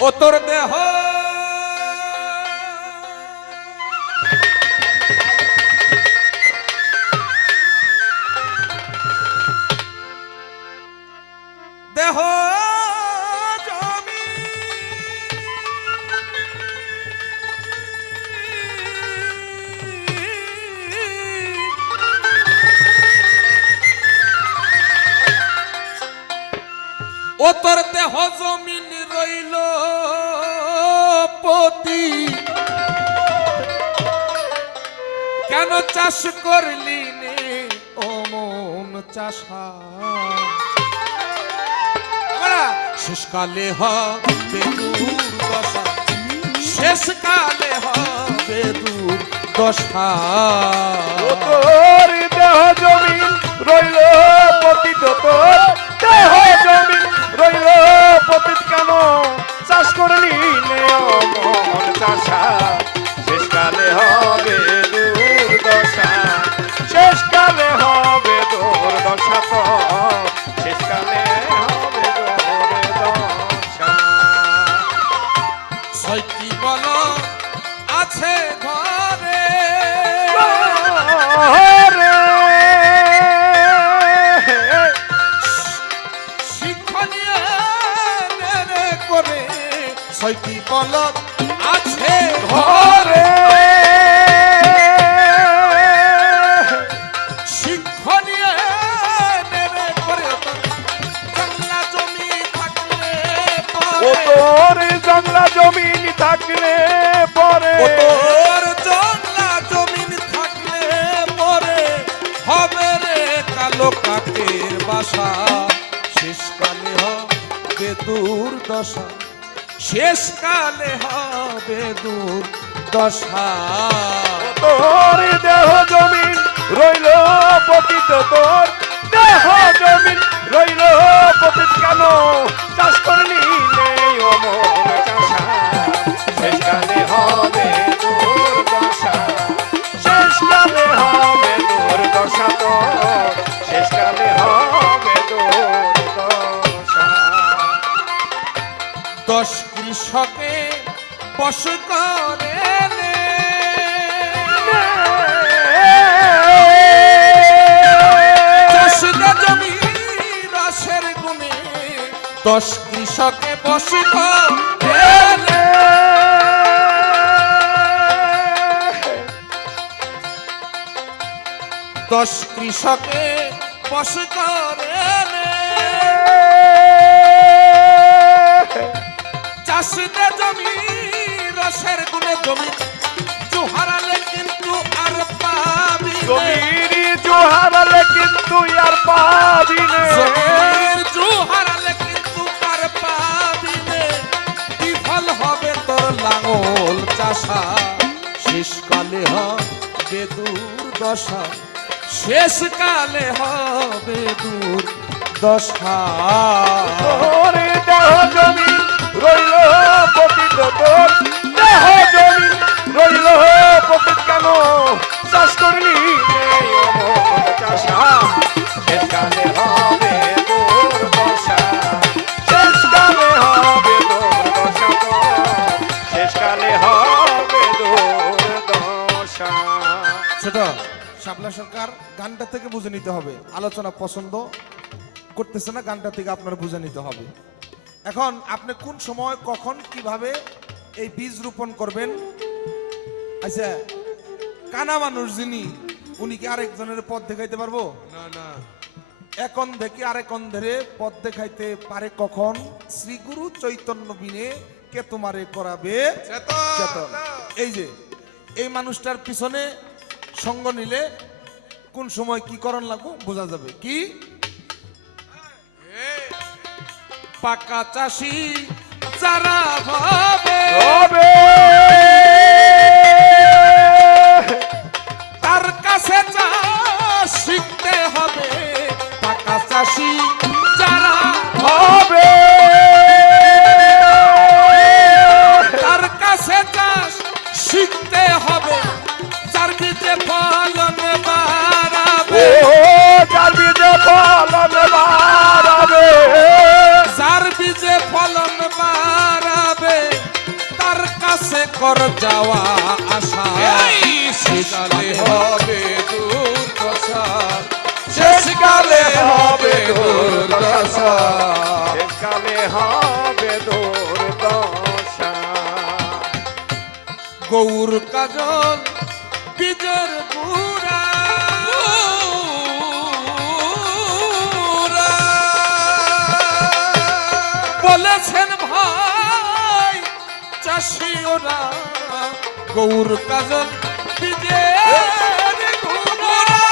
ও তোর দেহ দেহ জমি ও তোর দেহ জমিন রইল পতি কেন চাষ করলি নে ও মন চাষা শেষকালে হবে দুর্দশা শেষকালে হবে দুর্দশা তোর দেহ জমিন রইল পতিত তোর দেহ জমিন রইল পতিত কেন চাষ করলি নে মন চাষা শেষকালে হবে দুর্দশা শেষকালে হবে দুর্দশা তো শেষকালে হবে দুর্দশা ছয়টি বল আছে ঘরে শিক্ষণীয় করে ছয়টি বল আছে ঘরে শিক্ষণীয় করে জংলা জমি থাকলে ও তোর জংলা জমিন থাকলে পরে ও তোর জংলা জমিন থাকলে পরে হবে রে কালো কাকের বাসা শেষকালে হবে দুর্দশা শেষকালে হবে দুর্দশা তোর দেহ জমিন রইল পতিত তোর দেহ জমিন রইল পতিত কেন চাষ করলি নেই ও মন চাষা শেষকালে হবে দুর্দশা শেষকালে হবে দুর্দশা তো শেষকালে হবে দুর্দশা দশ কৃষকে বস করে চাষিদের জমি রসের গুণে দশ কৃষকে বস করে দশ কৃষকে বস করে চাষিদের জমি রসের গুণে জমি জোহারালে কিন্তু আর পাবি জমির জোহারালে কিন্তু আর পাবি নে জমির জোহারালে কিন্তু আর পাবি নে বিফল হবে তোর লাঙল চাষা শেষকালে হবে দুর্দশা শেষকালে হবে দুর্দশা তোর দেহ জমিন রইল পতিত তোর দেহ জমিন রইল পতিত কেন চাষ করলি নেই ও মন চাষা শেষকালে হবে দুর্দশা শেষকালে হবে দুর্দশা তো শেষকালে হবে দুর্দশা সেটা শাপলা সরকার গানটা থেকে বুঝে নিতে হবে আলোচনা পছন্দ করতেছে না গানটা থেকে আপনার বুঝে নিতে হবে এখন আপনি কোন সময় কখন কিভাবে এই বীজ রোপণ করবেন আচ্ছা কানা মানুষ যিনি উনি কি আরেকজনের পথ দেখাইতে পারবো না না এখন থেকে আরেক অন্ধেরে পথ দেখাইতে পারে কখন শ্রী গুরু চৈতন্য বিনে কে তোমারে করাবে চেতন। এই যে এই মানুষটার পিছনে সঙ্গ নিলে কোন সময় কি করণ লাগবো বোঝা যাবে কি পাকা চাষি যারা ভাবে তার কাছে চাষ শিখতে হবে পাকা চাষি যারা হবে তার কাছে চাষ শিখতে হবে যার বীজে ফলন বাড়াবে যার বীজে ফলন বাড়াবে যার বীজে ফলন বাড়াবে মনে কর যাওয়া আশা শেষকালে হবে দুর্দশা, শেষকালে হবে দুর্দশা, শেষকালে হবে দুর্দশা। গৌর কাজল বীজের গুড়া বলেছেন ভাই চাষি ওরা গৌর কাজল বীজের গুড়া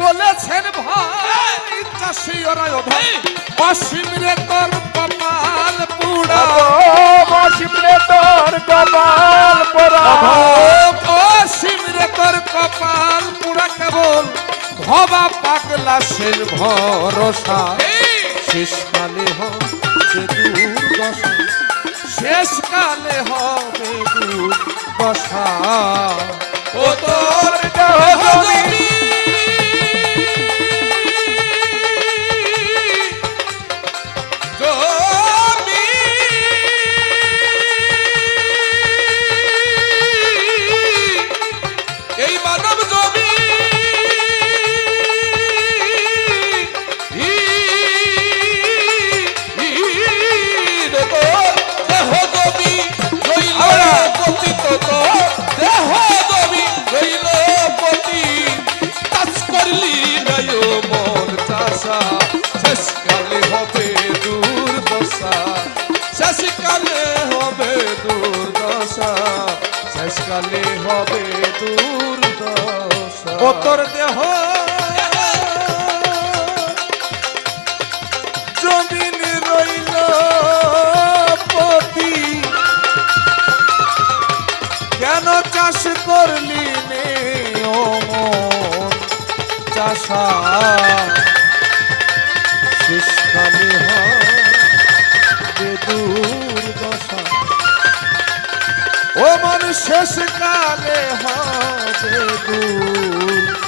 বলেছেন ভাই চাষি ওরা অভাব অসীম রে তোর কপাল পুড়া অসীম রে তোর কপাল পোড়া, অসীম রে তোর কপাল পুড়া কেবল ভবা পাগলা শেষ ভরসা শেষকালে হবে দুর্দশা শেষকালে হবে দুর্দশা ও তোর জমি এই মানব জমি দেহ জমি রইল পতিত দেহ জমি রইল পতি কাজ করলি নাই মন চাষা শেষকালে হবে দুর্দশা শেষকালে হবে দুর্দশা শেষকালে হবে দুর্দশা ও তোর দেহ জমিন রইল পতি কেন চাষ করলি নে ও মন চাষা শেষকালে হবে দুর্দশা ও মন শেষকালে হবে দুর্দশা